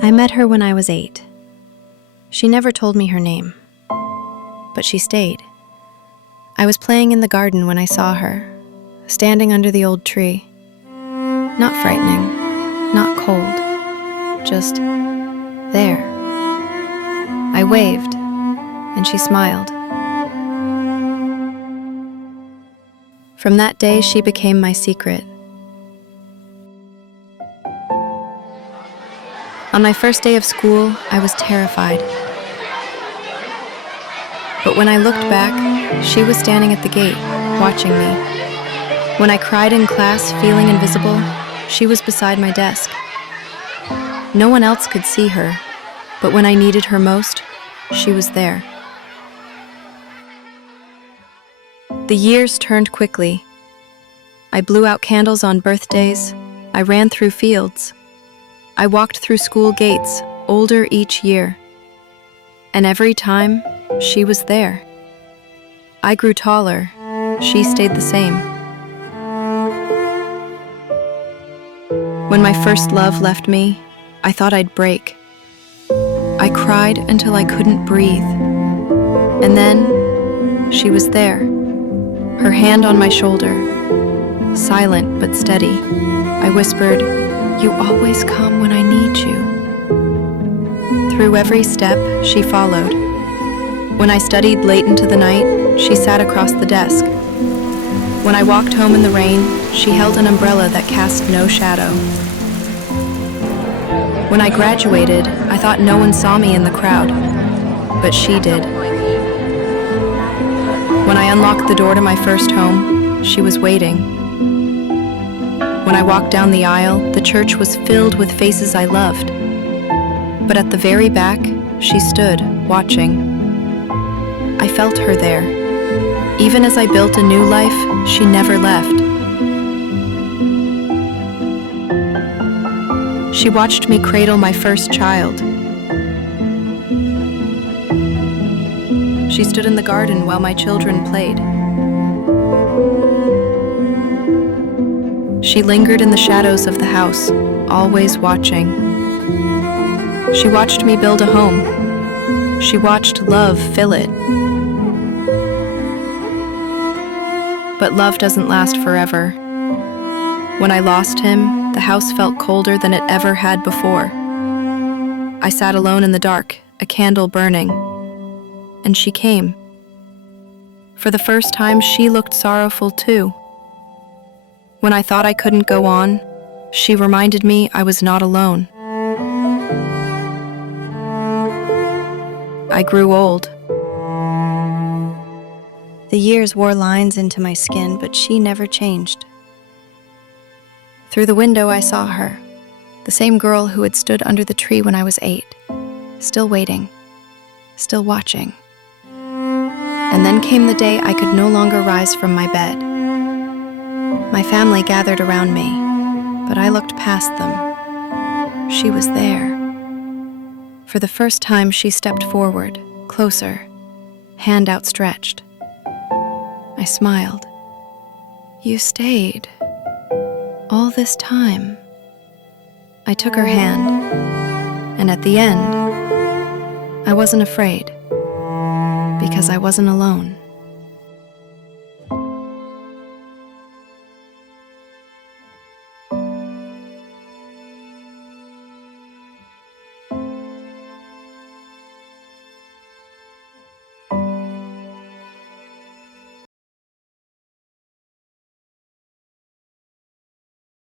I met her when I was 8. She never told me her name, but she stayed. I was playing in the garden when I saw her, standing under the old tree. Not frightening, not cold, just there. I waved, and she smiled. From that day, she became my secret. On my first day of school, I was terrified. But when I looked back, she was standing at the gate, watching me. When I cried in class, feeling invisible, she was beside my desk. No one else could see her, but when I needed her most, she was there. The years turned quickly. I blew out candles on birthdays. I ran through fields. I walked through school gates, older each year. And every time, she was there. I grew taller. She stayed the same. When my first love left me, I thought I'd break. I cried until I couldn't breathe. And then, she was there, her hand on my shoulder, silent but steady. I whispered, "You always come when I need you." Through every step, she followed. When I studied late into the night, she sat across the desk. When I walked home in the rain, she held an umbrella that cast no shadow. When I graduated, I thought no one saw me in the crowd, but she did. When I unlocked the door to my first home, she was waiting. When I walked down the aisle, the church was filled with faces I loved. But at the very back, she stood, watching. I felt her there. Even as I built a new life, she never left. She watched me cradle my first child. She stood in the garden while my children played. She lingered in the shadows of the house, always watching. She watched me build a home. She watched love fill it. But love doesn't last forever. When I lost him, the house felt colder than it ever had before. I sat alone in the dark, a candle burning, and she came. For the first time, she looked sorrowful too. When I thought I couldn't go on, she reminded me I was not alone. I grew old. The years wore lines into my skin, but she never changed. Through the window, I saw her, the same girl who had stood under the tree when I was 8, still waiting, still watching. And then came the day I could no longer rise from my bed. My family gathered around me, but I looked past them. She was there. For the first time, she stepped forward, closer, hand outstretched. I smiled. "You stayed. All this time." I took her hand, and at the end, I wasn't afraid, because I wasn't alone.